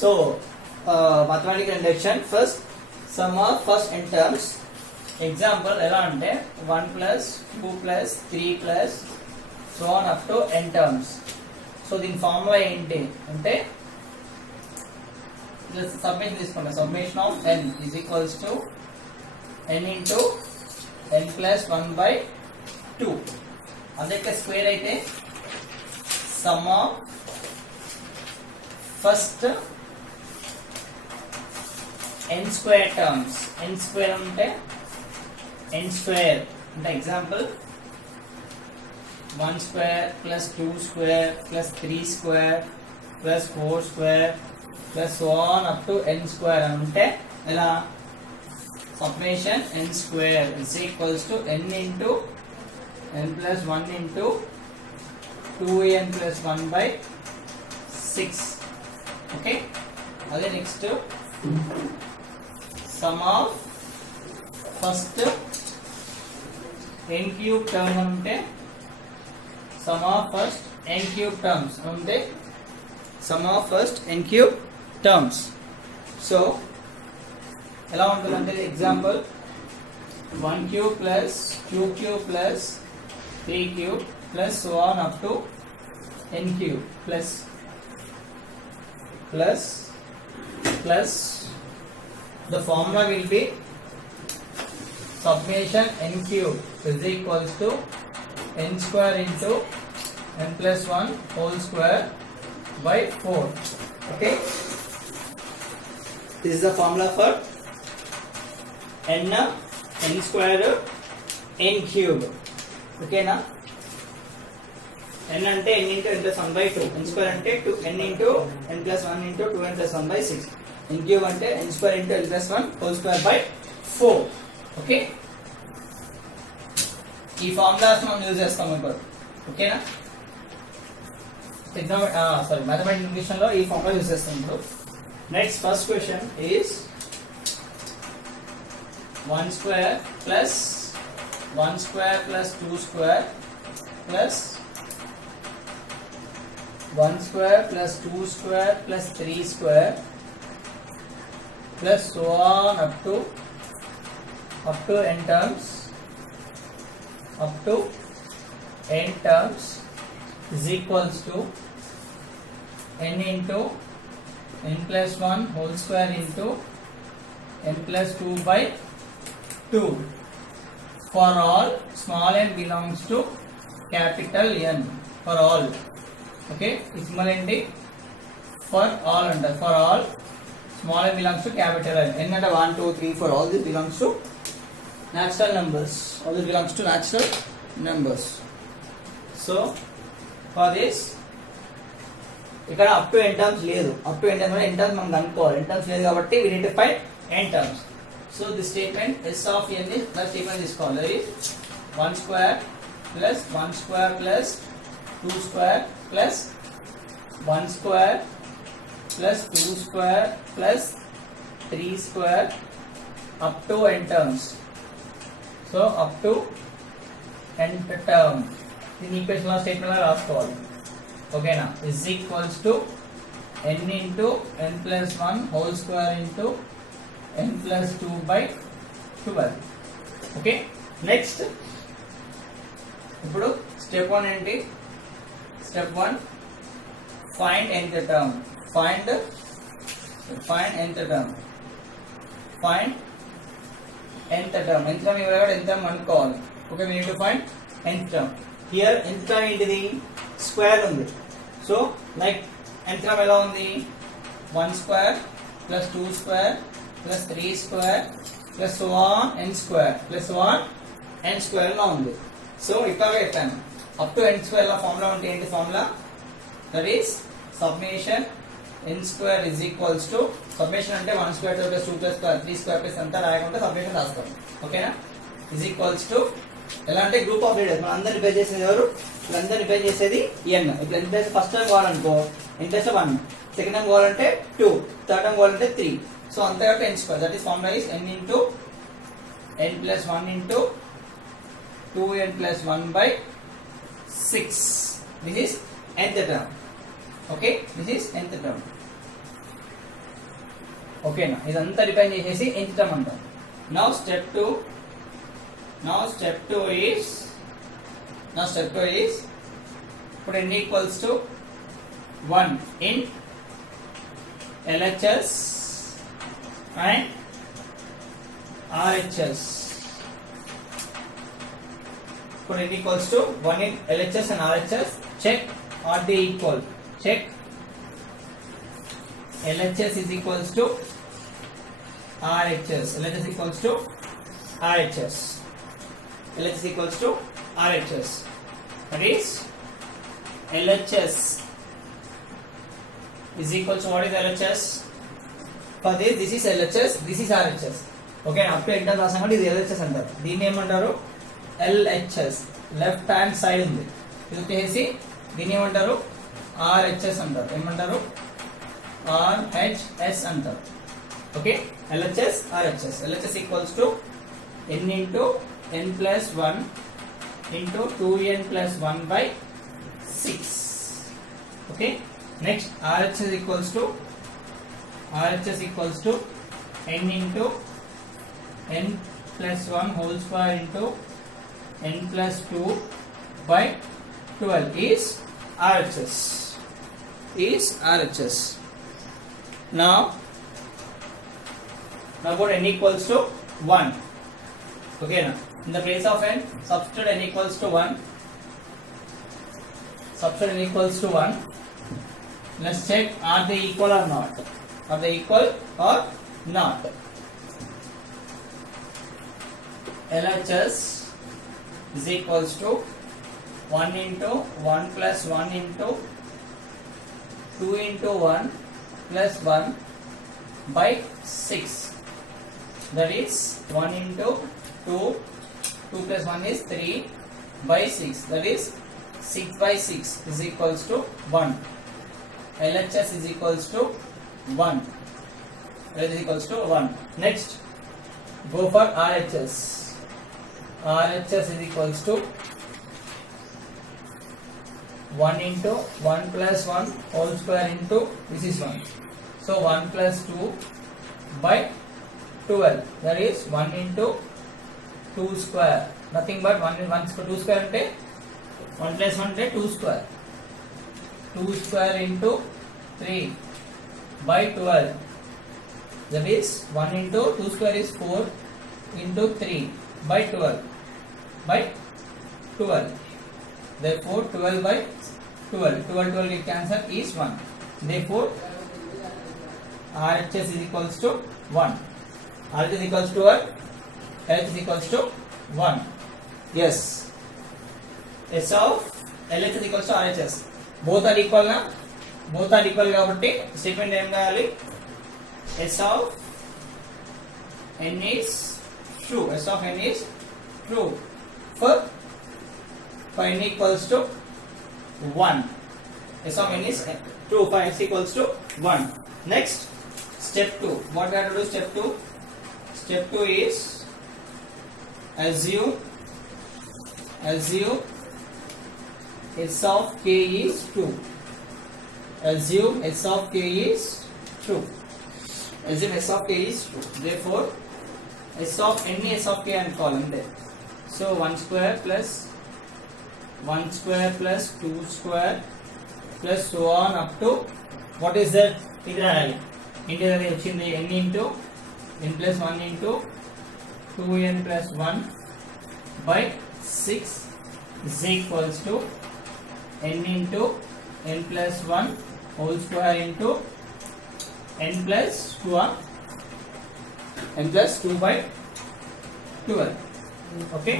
So mathematical induction, first sum of first n terms. Example ఎలా అంటే 1 plus 2 plus 3 plus so on up to n terms. So దీని ఫార్ములా ఏంటి అంటే సబ్మిషన్ తీసుకుంటాం. Summation of n is equals to n into n plus 1 by 2. అదే స్క్వేర్ అయితే some of first n square terms. n square అంటే n square అంటే ఎగ్జాంపుల్ 1 square plus 2 square plus 3 square plus 4 square plus so on up to n square అంటే ఎలా summation n square is equals to n into n plus 1 into 2n plus 1 by 6. Okay, అదే next sum of first n cube term అంటే sum of first n cube terms అంటే sum of first n cube terms. So ఎలా ఉంటుందంటే ఎగ్జాంపుల్ 1 cube plus 2 cube plus 3 cube plus so on up to n cube plus the formula will be summation n cube is equals to n square into n plus 1 whole square by 4. Okay, this is the formula for n square n cube. Okay na, n అంటే n into n plus 1 by 2, n square అంటే n into n plus 1 into 2n plus 1 by 6, n cube అంటే n square into n plus 1 whole square by 4. ఓకే, ఈ ఫార్ములాస్ మనం యూజ్ చేస్తాం ఇప్పుడు. ఓకేనా, mathematics English లో ఈ ఫార్ములా యూజ్ చేస్తాం ఇప్పుడు. Next first question is 1 square plus 1 square plus 2 square plus 1 square plus 2 square plus 3 square plus so on up to n terms is equals to n into n plus 1 whole square into n plus 2 by 2 for all small n belongs to capital N. For all, okay, equivalent for all under for all small n belongs to capital N. N under 1 2 3 4 all this belongs to natural numbers. All this belongs to natural numbers. So for this ఇక్కడ up to n terms లేదు. up to n terms అంటే n terms మనం కనుక్కోవాలి. n terms లేదు కాబట్టి we need to find n terms. So this statement S of n is plus statement తీసుకోవాలి. That is 1 square plus 1 square plus 2 square plus 1 square plus 2 square plus 3 square up to n terms. So up to nth term దీని ఈక్వేషన్ లో స్టేట్మెంట్ లా రాసుకోవాలి. ఓకేనా, is equals to n into n plus 1 whole square into n plus 2 by 12. Okay, next ఇప్పుడు స్టెప్ 1 ఏంటి? స్టెప్ 1 find nth term. find nth term. find nth term. nth term ఇవ్వగానే nth term అనుకోవాలి. Okay, we need to find nth term. here nth term ఏంటిది? స్క్వేర్ ఉంది. So like nth term ఎలా ఉంది? 1 square plus 2 square plus 3 square plus so on n square plus so on n square లా ఉంది. సో ఇట్లాగే చెప్పాను up to n square లా ఫార్ములా ఉంటే ఏంటి formula? that is summation n square is equals to summation అంటే 1 square plus 2 plus 3 square plus అంతా రాయకుండా summation రాస్తాం. ఓకేనా, is equals to ఎలా అంటే గ్రూప్ ఆఫ్ లీడర్స్. మనం అందరిని బేస్ చేసేది ఎవరు? వీళ్ళందరినీ బేస్ చేసేది n. ఇప్పుడు n ప్లస్ ఫస్ట్ టైం కావాలనుకో n ప్లస్ 1, సెకండ్ టైం కావాలంటే 2, థర్డ్ టైం కావాలంటే 3. సో అంతే కాబట్టి n square. That is formula is n into n plus 1 into 2n plus 1 by 6. This is nth term. Okay, this is nth term. ఓకేనా, ఇదంతా డిఫైన్ చేసేసి ఎంచుతాం అంటాం. నౌ స్టెప్ 2 ఈస్ ఇప్పుడు n equals to 1 in LHS and RHS. ఇప్పుడు n equals to 1 in LHS and RHS. Check are they equal. Check LHS is equals to RHS. LHS equals to RHS. LHS equals to RHS. That is LHS is equal to what is LHS? For this is LHS, this is RHS. Okay, up to end రాసాం కాబట్టి ఇది LHS అంటారు. దీన్ని ఏమంటారు? LHS. Left hand side ఉంది, ఇది వచ్చేసి దీన్ని ఏమంటారు? RHS అంటారు. ఏమంటారు? RHS అంటారు. Okay, LHS RHS. LHS equals to n into n plus 1 into 2n plus 1 by 6. Okay, next RHS equals to n into n plus 1 whole square into n plus 2 by 12 is RHS. Now put n equals to 1. Okay, now in the place of n, substitute n equals to 1. Let's check, are they equal or not? LHS is equals to 1 into 1 plus 1 into 2 into 1 plus 1 by 6. That is 1 into 2 plus 1 is 3 by 6. That is 6 by 6 is equals to 1. LHS is equals to 1. LHS is equals to 1. Next, go for RHS. RHS is equals to 1 into 1 plus 1 whole square into this is 1. So 1 plus 2 by 12. That is 1 into 2 square. Nothing but 1 2 square ante 1 plus 1 ante 2 square. 2 square into 3 by 12. That is 1 into 2 square is 4 into 3 by 12 by 12. Therefore 12 by 12 you cancel is 1. Therefore RHS is equals to 1. RHS is equals to what? LHS is equals to 1. Yes. S of LHS is equals to RHS. Both are equal na? Both are equal కాబట్టి statement ఏం కావాలి? S of n is true. S of n is true for n equals to 1. S of n is true for x equals to 1. Next, step 2. What we have to do? Step 2. Step 2 is assume S of k is true. Assume S of k is true. Assume S of k is true. Therefore, S of any S of k and column there. So 1 square plus 2 square plus so on up to what is that? Integral వచ్చింది n into n plus 1 into 2n plus 1 by 6 is equals to n into n plus 1 whole square into n plus 2 by 12. Okay,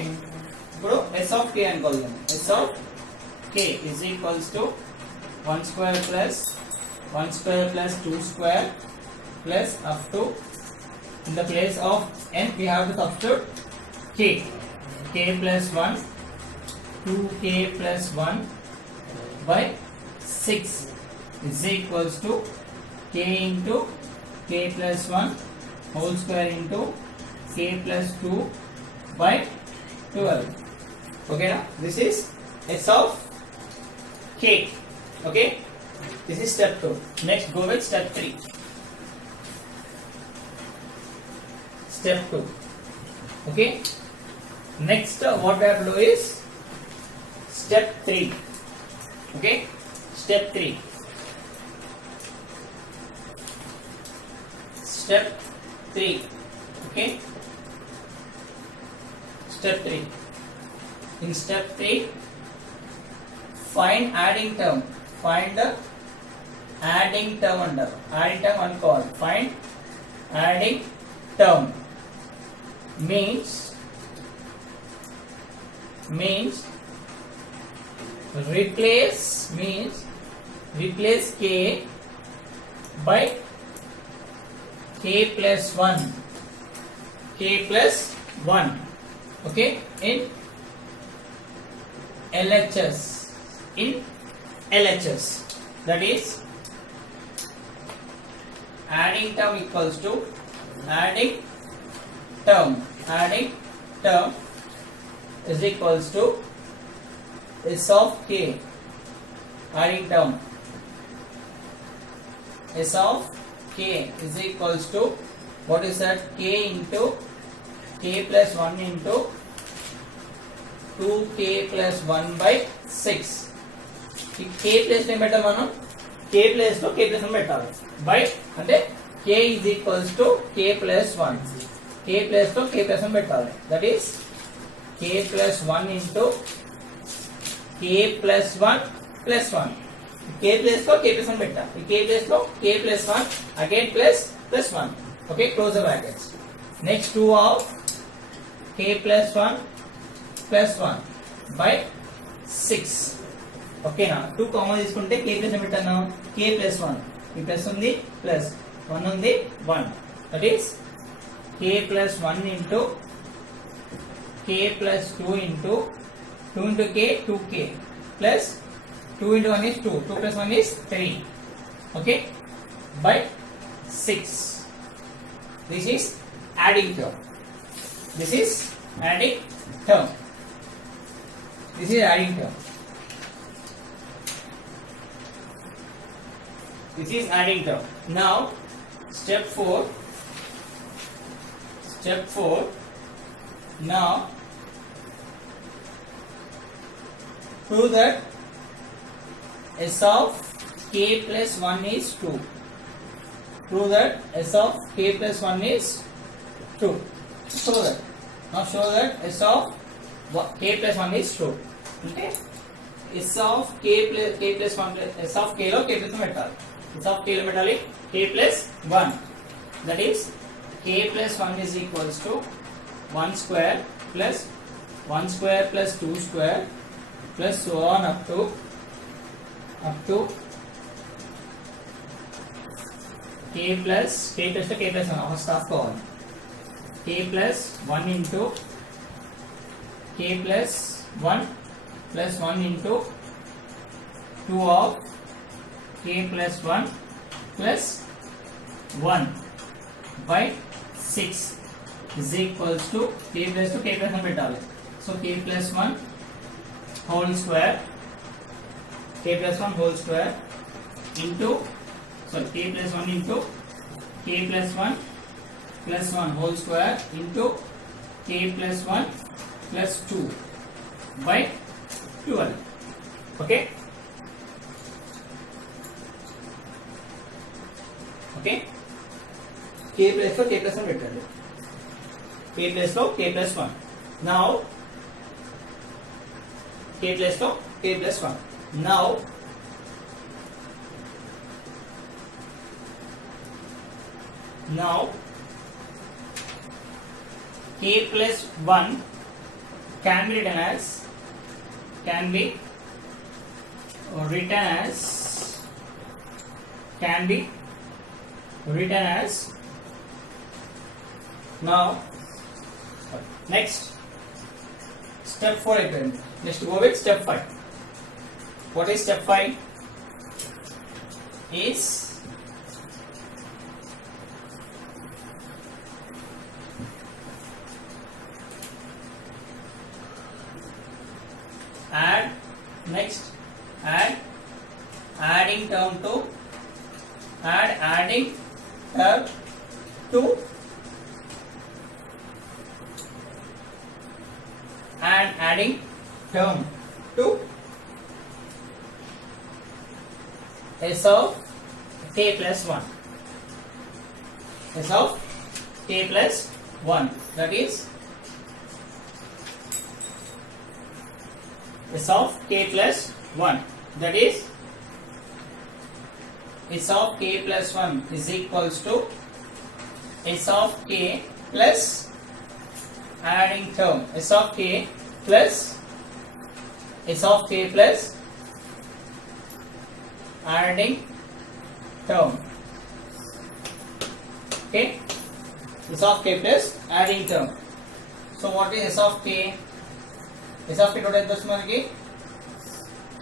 ఇప్పుడు s of k అనుకోవాలి. S of k is equals to 1 square plus 2 square plus up to, in the place of n we have to substitute k plus 1 2k plus 1 by 6 is equals to k into k plus 1 whole square into k plus 2 by 12. Okay, now this is S of k. Okay, this is step 2. Next, go with step 3. step 2. Okay. Next, what we have to do is step 3. Okay. Step 3. Step 3. Okay. Step 3. In step 3, find adding term. Find the adding term under. Adding term uncalled. Find adding term. Means replace k by k plus 1. K plus 1. Okay. In LHS. That is adding term equals to adding term is equals to S of k. Adding term S of k is equals to, what is that? K into k plus 1 into 2k plus 1 by 6. K place name పెట్టాలి మనం. K place లో k plus 1 పెట్టాలి. By అంటే k is equals to k plus 1. K place లో k plus 1 పెట్టాలి. That is k plus 1 into k plus 1 plus 1. K place లో k plus 1 పెట్టాలి. K place లో k plus 1 again plus 1. Okay, close the brackets. Next 2 of k plus 1 plus 1 by 6. Okay na, 2 కామన్ తీసుకుంటే k plus ఏం పెట్టాను? k plus 1. ఈ ప్లస్ ఉంది, ప్లస్ 1 ఉంది, 1. That is k plus 1 into k plus 2 into 2 into k, 2k plus 2 into 1 is 2. 2 plus 1 is 3. Okay, by 6. This is adding term. This is adding term. This is adding term. This is adding term. Now, step 4. Step 4. Now, prove that S of k plus 1 is 2. Prove that S of k plus 1 is 2. Show that. Now show that S of k plus 1 is 2. Okay. S of k plus 1, S of k lo k plus 1 పెట్టాలి. S of k lo పెట్టాలి k plus 1. That is k plus 1 is equals to 1 square plus 1 square plus 2 square plus so on up to k plus to k plus 1 first half కావాలి. K plus 1 into k plus 1 plus 1 into 2 of k plus 1 plus 1 by 6 is equals to k plus 1 పెట్టాలి. So k plus 1 whole square into, so k plus 1 into k plus 1 plus 1 whole square into k plus 1 plus 2 by 12. Okay. Okay. K place లో k plus 1 పెట్టండి. K place లో k plus 1. Now k place లో k plus 1. Now k plus 1 can be written as now next step 4 అయిపోయింది. Next go with step 5. What is step 5? Is adding term to and adding term to s of k plus 1. S of k plus 1, that is s of k plus 1, that is s of k plus 1 is equals to s of k plus adding term s of k plus s of k plus adding term. Okay, s of k plus adding term. So what is s of k? S of k total ఎంత వస్తుంది మనకి?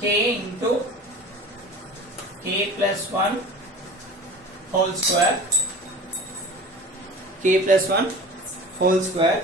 k into k plus 1 whole square, k plus 1 whole square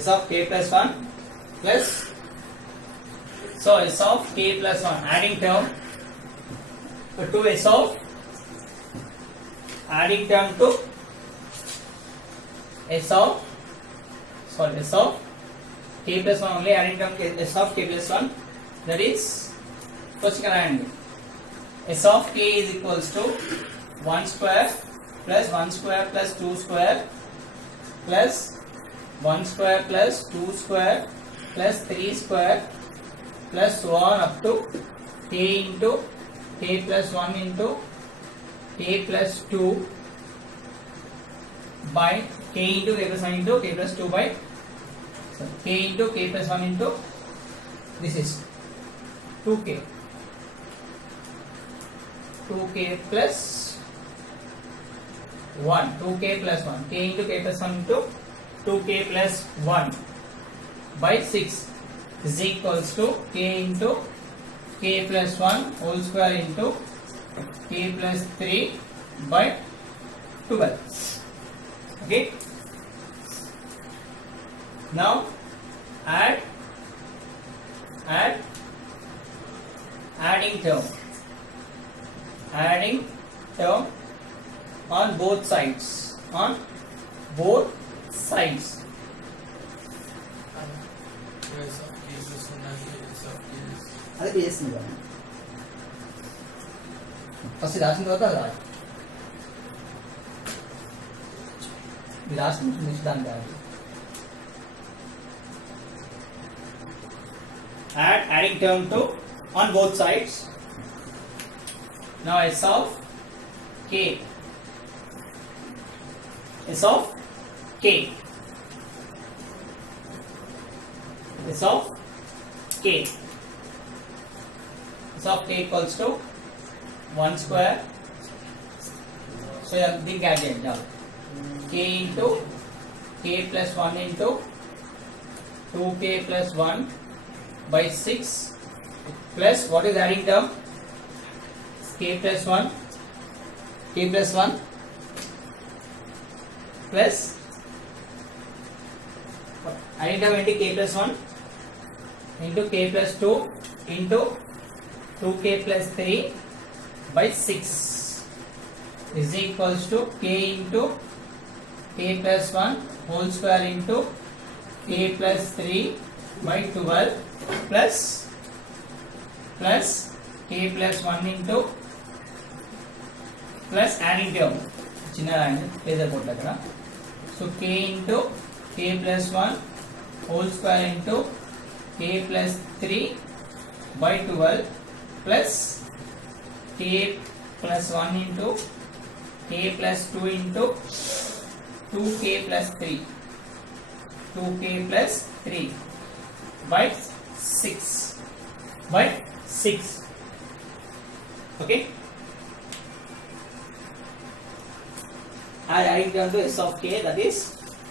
s of k plus 1 plus, so s of k plus 1 adding term to s of adding term to s of k plus 1 only adding term s of k plus 1, that is first and s of k is equals to 1 square plus 1 square plus 2 square plus 1 square plus 2 square plus 3 square plus so on up to k into k plus 1 into k plus 2 by k into k plus 1 into k plus 2 by k into k plus 1 into this is 2k plus 1 2k plus 1 k into k plus 1 into 2k plus 1 by 6 is equals to k into k plus 1 whole square into k plus 3 by 12. Okay, now adding term on both sides, అది చేస్తుంది కదా ఫస్ట్ రాసిన తర్వాత అది రాదు, ఇది రాసిన నెక్స్ట్ దాని కాదు. Adding term to on both sides. Now s of k s of k equals to 1 square, so you have the gadget down k into k plus 1 into 2k plus 1 by 6 plus what is adding term? K plus 1 plus adding term into k plus 1 into k plus 2 into 2k plus 3 by 6 is equals to k into k plus 1 whole square into k plus 3 by 12 plus k plus 1 into plus adding term చిన్న ఫేజర్ కొట్ల కదా, so k into k plus 1 whole square into k plus 3 by 12 plus k plus 1 into k plus 2 into 2k plus 3 by 6 by 6. Okay, adding down to s of k, that is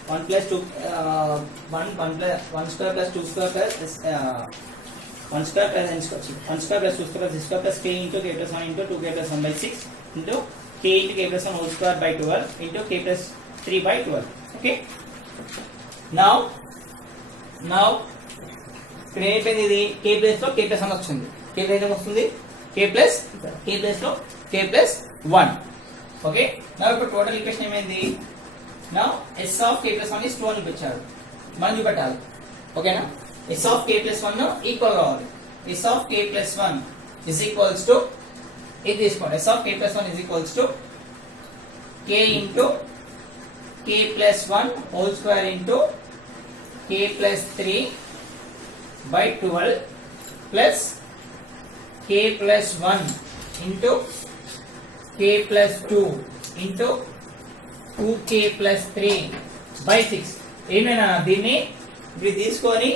1 plus 2 1 square plus 2 square plus 1 square plus n square 1 square plus 2 square plus 6 square plus k into k plus 1 into 2k plus 1 by 6 into k into k plus 1 whole square by 12 into k plus 3 by 12. Okay, now ఇక్కడ ఏమైపోయింది, ఇది k place లో k plus 1 వచ్చింది, k place లో వస్తుంది k place లో k plus 1. ఓకే, నా ఇప్పుడు టోటల్ ఈక్వేషన్ ఏమైంది, నా s of k plus 1 is 2 అని ఇచ్చారు, మనం చూపెట్టాలి. ఓకేనా, s of k plus 1 ఈక్వల్ కావాలి. s of k plus 1 is equals to ఇది తీసుకోండి, s of k plus 1 is equals to k into k plus 1 whole square into k plus 3 by 12 plus k plus 1 into k plus 2 into 2k plus 3 by 6. ఏమైనా దీన్ని ఇప్పుడు తీసుకొని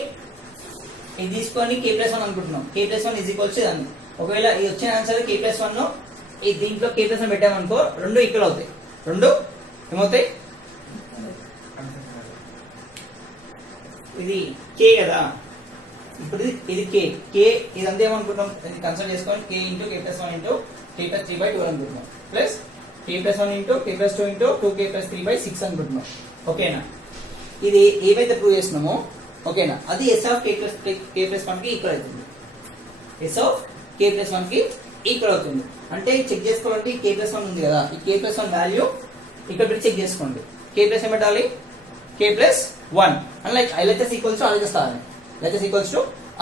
k plus 1 అనుకుంటున్నాం, k plus 1 is equals to దాన్ని. ఒకవేళ ఈ వచ్చిన answer k plus 1 ఈ దీంట్లో k plus 1 పెట్టామనుకో, రెండు ఈక్వల్ అవుతాయి. రెండు ఏమవుతాయి, ఇది k కదా, ఇప్పుడు ఇది k ఇదంతా ఏమనుకుంటాం, కన్సిడర్ చేసుకొని k into k plus 1 into k plus 3 by 12 అనుకుంటున్నాం, plus k plus 1 into k plus 2 into 2k plus 3 by 6 అనుకుంటున్నాం. ఓకేనా, ఇది ఏవైతే ప్రూవ్ చేస్తున్నామో, ఓకేనా, అది s of k plus 1 కి ఈక్వల్ అవుతుంది. s of k plus 1 కి ఈక్వల్ అవుతుంది. అంటే చెక్ చేసుకోవాలంటే ఈ k plus 1 ఉంది కదా, ఈ k plus 1 వాల్యూ ఇక్కడ పెట్టి చెక్ చేసుకోండి. k plus ఏం పెట్టాలి, k plus 1 and like LHS equals to RHS తాగాలి, LHS ఈక్వల్స్ టు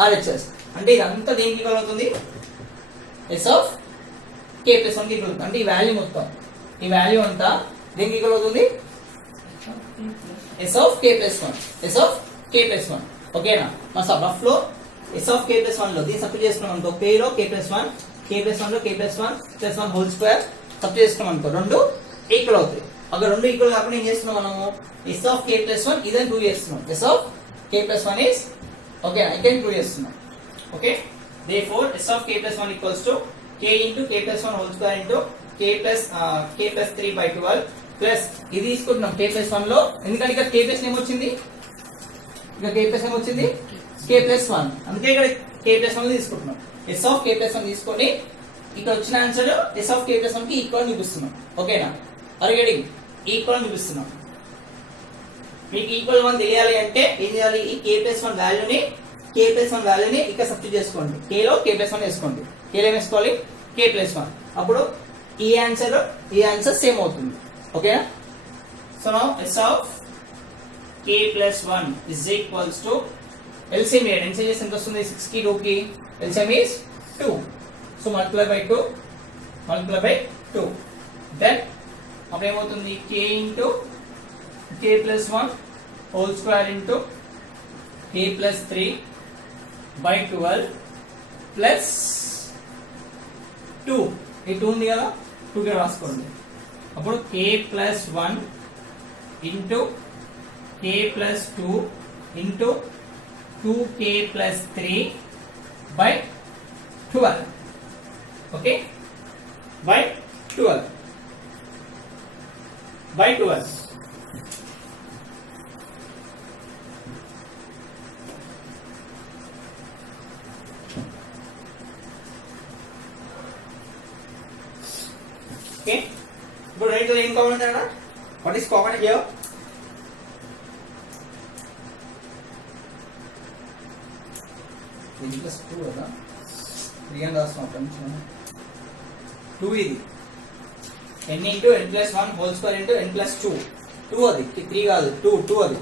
RHS. అంటే ఇదంతా దేనికి ఈక్వల్ అవుతుంది, s of k plus 1 కి ఈక్వల్ అవుతుంది. అంటే ఈ వాల్యూ మొత్తం, ఈ వాల్యూ అంతా దేనికి ఈక్వల్ అవుతుంది, s of k plus 1, s of k plus 1. ఓకేనా, మా రఫ్ లో s of k plus 1 లో దీన్ని సబ్స్టిట్యూట్ చేసుకున్నాం అనుకో, k లో k plus 1, k plus 1 లో k plus 1 plus 1 హోల్ స్క్వేర్ సబ్స్టిట్యూట్ చేసుకున్నాం అనుకో, రెండు ఈక్వల్ అవుతాయి. అక్కడ రెండు ఈక్వల్ కాకుండా ఏం చేస్తున్నాం మనము, s of k plus 1 ఇదని ప్రూవ్ చేస్తున్నాం. s of k plus 1 is okay, ఇక్కడ ప్రూవ్ చేస్తున్నాం. Okay, therefore s of k plus 1 equals to k into k plus 1 whole square into k plus 3 by 12 ప్లస్ ఇది తీసుకుంటున్నాం k plus 1 లో, ఎందుకంటే ఇక్కడ k plus ఏమొచ్చింది, ఇక్కడ k plus ఏమొచ్చింది k plus 1, అందుకే ఇక్కడ k plus 1 తీసుకుంటున్నాం. s of k plus 1 తీసుకొని ఇక్కడ వచ్చిన answer s of k plus 1 కి ఈక్వల్ చూపిస్తున్నాం. ఓకేనా, ఆర్ గెటింగ్, ఈక్వల్ చూపిస్తున్నాం. మీకు ఈక్వల్ 1 తెలియాలి అంటే ఏం చేయాలి, ఈ k plus 1 వాల్యూని ఇక్కడ సబ్స్టిట్యూట్ చేసుకోండి, k లో k plus 1 వేసుకోండి, k లో వేసుకోవాలి k plus 1, అప్పుడు ఈ ఆన్సర్ సేమ్ అవుతుంది. ఓకేనా, so now s of k plus 1 is equals to LCM ఎంత వస్తుంది, 6 కి 2 కి LCM is 2, so multiply by 2 then అప్పుడు ఏమవుతుంది, k into k plus 1 whole square into k plus 3 by 12 plus 2, ఈ 2 ఉంది కదా, 2 కి రాసుకోండి. అప్పుడు k plus 1 into k plus 2 into 2k plus 3 by 12. Okay, by 12 ఓకే. ఇప్పుడు రైట్ ఏం కావాలి అన్న, what is common here, plus 2 కదా, 3 అని రాస్తాం కొంచెం 2, ఇది n into n plus 1 whole square into n plus 2, 2 అది 3 కాదు, 2 అది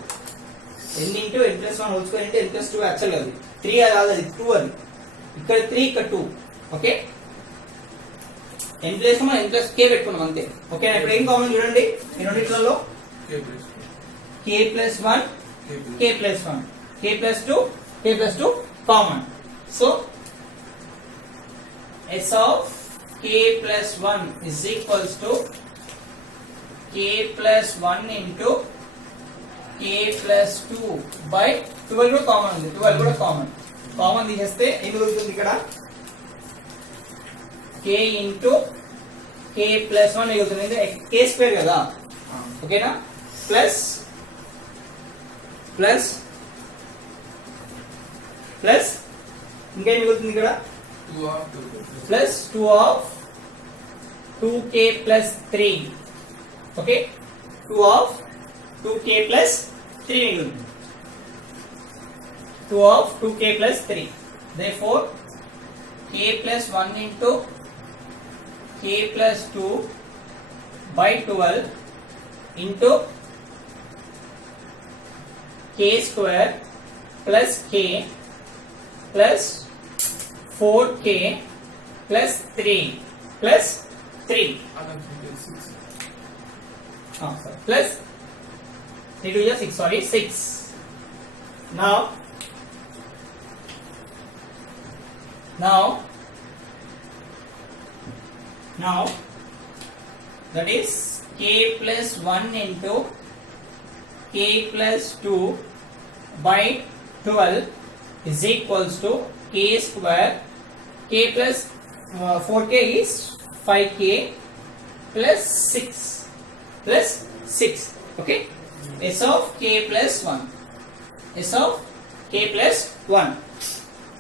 n into n plus 1 whole square into n plus 2 యాక్చువల్ అది 3 కాదు, అది 2 అది, ఇక్కడ 3 ఇక్కడ 2. ఓకే, n ప్లేస్ మనం n plus k పెట్టుకున్నాం అంతే. ఓకే, ఇప్పుడు ఏం కామన్ చూడండి ఈ రెండిట్లలో, k plus 1 k plus 1 k plus 2 k plus 2 common. So s of k plus 1 is equals to k plus 1 into k plus 2 by 12 కూడా కామన్ ఉంది, 12 కూడా కామన్ తీసేస్తే ఏం మిగులుతుంది ఇక్కడ, k into k plus 1 మిగులుతుంది, k స్క్వేర్ కదా, ఓకేనా ప్లస్ ప్లస్ ప్లస్ ఇంకేం మిగులుతుంది ఇక్కడ ప్లస్ 2 ఆఫ్ 2k ప్లస్ 3 ఓకే 2 ఆఫ్ 2k ప్లస్ 3 మిగులుతుంది 2 of 2k plus 3. Therefore, k plus 1 into k plus 2 by 12 into k square plus k plus 4k plus 3 plus 3 plus 3 to 6 sorry 6. Now that is k plus 1 into k plus 2 by 12 is equals to k square k plus 4k is 5k plus 6 okay s of k plus 1 s of k plus 1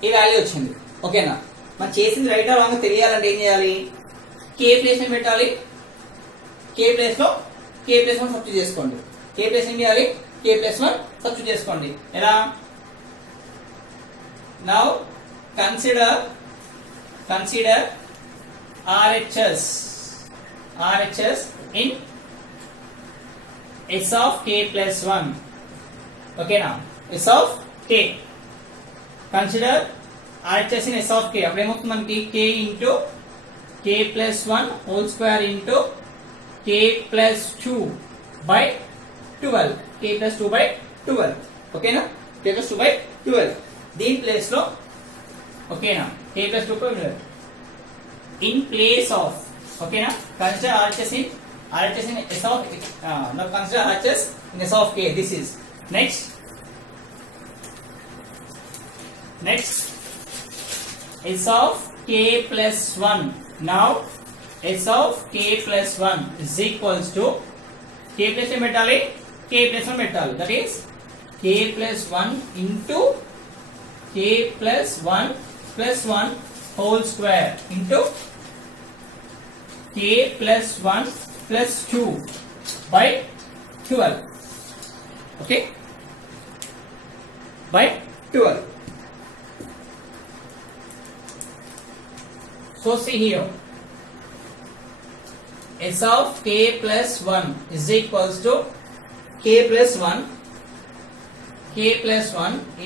ఈ వాల్యూ వచ్చింది ఓకేనా మనం చేసింది right are wrong తెలియాలంటే ఏం చేయాలి k place లో పెట్టాలి k ప్లేస్ లో k ప్లస్ 1 సబ్స్టిట్యూట్ చేసుకోండి k ప్లేస్ ఏం చేయాలి k ప్లస్ 1 సబ్స్టిట్యూట్ చేసుకోండి ఎలా now consider RHS in s of k plus 1 ఓకేనా s of k consider RHS in s of k అప్పుడు ఏమవుతుంది మనకి k into k plus 1 whole square into k plus 2 by 12 k plus 2 by 12 ఓకేనా k plus 2 by 12 దీని ప్లేస్ లో ఓకేనా k plus 2 by 12 in place of ఓకేనా consider RHS in s of now consider RHS in s of k this is next s of k plus 1 now s of k plus 1 is equals to k plus em పెట్టాలి k plus 1 పెట్టాలి that is k plus 1 into k plus 1 whole square into k plus 1 plus 2 by 12 okay by 12. So see here s of k plus 1 is equals to k plus 1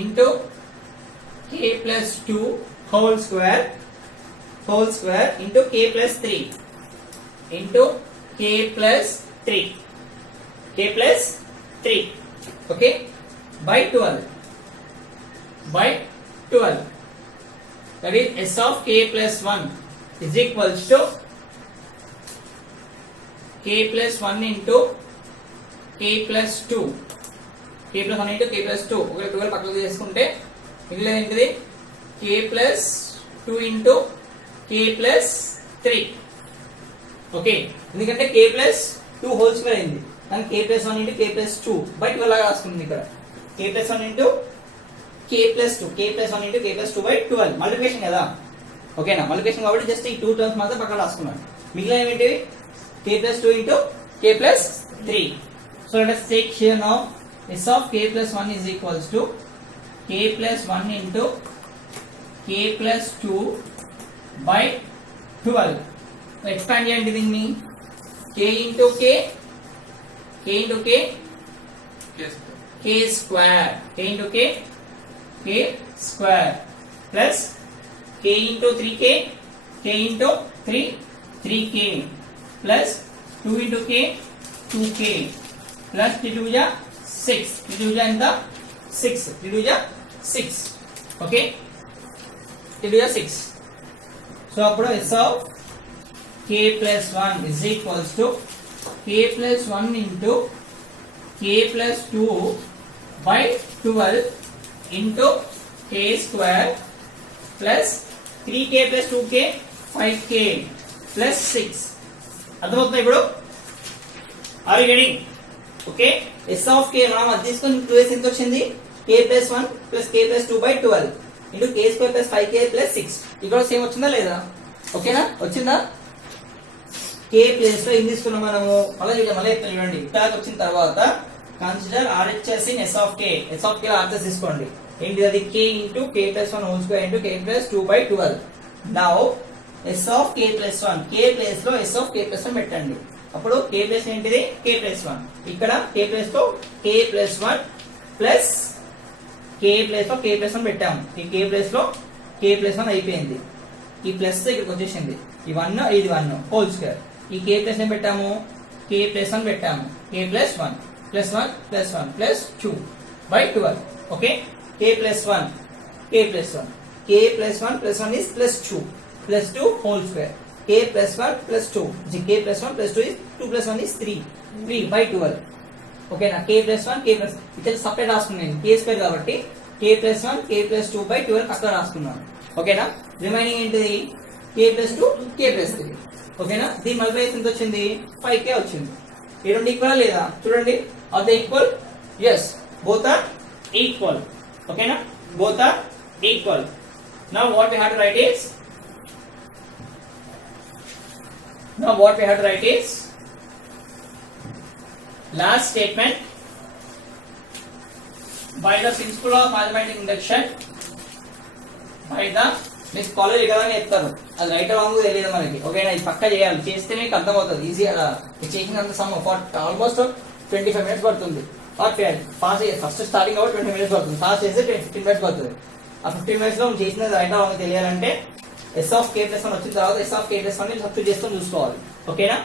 into k plus 2 whole square into k plus 3 into k plus 3 okay by 12 that is s of k plus 1 is equals to k plus 1 into k plus 2 k plus 1 into k plus 2 ఒకవేళ 12 పక్కకు తీసుకుంటే మిగిలినది ఏంటిది k plus 2 into k plus 3 ఓకే ఎందుకంటే k plus 2 whole square అయింది కానీ k plus 1 into k plus 2 by 12 లాగా రాసుకుంది ఇక్కడ k plus 1 into k plus 2 k plus 1 into k plus 2 by 12 మల్టిప్లికేషన్ కదా ఓకేనా మల్టిప్లికేషన్ కాబట్టి జస్ట్ ఈ 2 టర్మ్స్ మాత్రం పక్కన రాసుకున్నాను మిగిలినవి ఏంటివి k plus 2 into k plus 3 so let us take here now s of k plus 1 is equals to k plus 1 into k plus 2 by 12 so expand చేయండి దీన్ని k into k square k into k square plus k into 3k into 3k plus 2 into k 2k plus 3 2 ja 6 3 2 ja ఎంత 6 3 2 ja 6 okay 3 2 ja 6 so అప్పుడు s of k plus 1 is equals to k plus 1 into k plus 2 by 12 into k square plus 3k plus 2k 5k plus 6 అర్థమవుతుందా ఇప్పుడు are you getting okay S of k మనం అది తీసుకొని 2s ఎంత వచ్చింది k plus 1 plus k plus 2 by 12 into k square plus 5k plus 6 ఇక్కడ సేమ్ వచ్చిందా లేదా ఓకేనా వచ్చిందా k ప్లేస్ లో ఏం తీసుకున్నాం మనము మళ్ళీ చూడండి ఇక్కడ వచ్చిన తర్వాత consider RHS in s of k లో RHS తీసుకోండి ఏంటి అది k into k plus 1 whole square into k plus 2 by 12 now s of k plus 1 k place లో s ఆఫ్ k ప్లస్ 1 పెట్టండి అప్పుడు k ప్లస్ ఏంటిది k ప్లస్ 1 ఇక్కడ k plus లో k plus 1 plus k plus లో k plus 1 పెట్టాము ఈ k plus లో k ప్లస్ 1 అయిపోయింది ఈ ప్లస్ ఇక్కడికి వచ్చేసింది ఈ 1 ఇది 1 హోల్ స్క్వేర్ ఈ k ప్లస్ ఏం పెట్టాము k ప్లస్ 1 పెట్టాము k ప్లస్ 1 ప్లస్ 1 ప్లస్ 1 ప్లస్ 2 by 12 okay k plus 1 k plus 1 k plus 1 ప్లస్ 1 is plus 2 plus 2 whole square k plus 1 plus 2 k plus 1 plus 2 is 2 plus 1 is 3 by 12 ఓకేనా k plus 1 k plus ఇక్కడ సపరేట్ రాసుకున్నాను k స్క్వేర్ కాబట్టి k plus 1 k plus 2 by 12 అక్కడ రాసుకున్నాను ఓకేనా రిమైనింగ్ ఏంటిది k plus 2 k plus 3 ఓకేనా దీని మల్టిప్లై ఎంత వచ్చింది 5k వచ్చింది ఈ రెండు ఈక్వల్ లేదా చూడండి are they equal yes both are equal ఓకేనా both are equal now what we have to write is last statement by the principle of mathematical induction by the మీకు కాలేజ్ ఇవ్వాలని చెప్తారు అది రైట్ రాంగ్ తెలియదు మనకి ఓకేనా ఇది పక్కా చేయాలి చేస్తే మీకు అర్థమవుతుంది ఈజీగా చేసినంత సమ్ ఆల్మోస్ట్ 25 minutes పడుతుంది ఫాస్ట్ ఫస్ట్ స్టార్టింగ్ కాబట్టి 20 minutes పడుతుంది ఫాస్ట్ చేస్తే 15 minutes పడుతుంది ఆ 15 minutes లో చేసినది రైట్ రాంగ్ తెలియాలంటే s ఆఫ్ k ప్లస్ 1 వచ్చిన తర్వాత s ఆఫ్ k ప్లస్ 1 ని సబ్స్టిట్యూట్ చేస్తాం చూసుకోవాలి ఓకేనా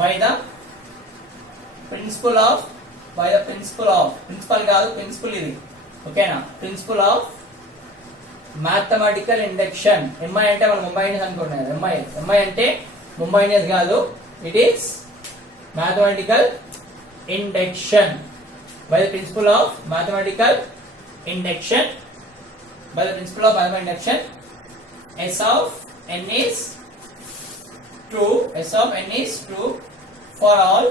బై ద ప్రిన్సిపల్ కాదు ప్రిన్సిపల్ ఇది ఓకేనా principle of mathematical induction MI అంటే మనం ముంబై ఇండియన్స్ అనుకుంటున్నాం ఎంఐ అంటే ముంబై ఇండియన్స్ కాదు it is mathematical induction by the principle of mathematical induction S of n is true for all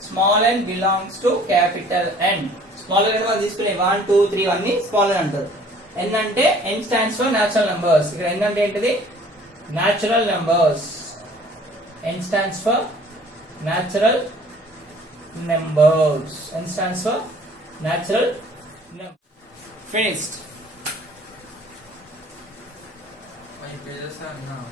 small n belongs to capital N. Small n మనం తీసుకునే 1 2 3 అన్ని small n అంటారు. n అంటే n stands for natural numbers. ఇక్కడ n అంటే ఏంటిది natural numbers. n stands for natural numbers. Finished. My pages are now.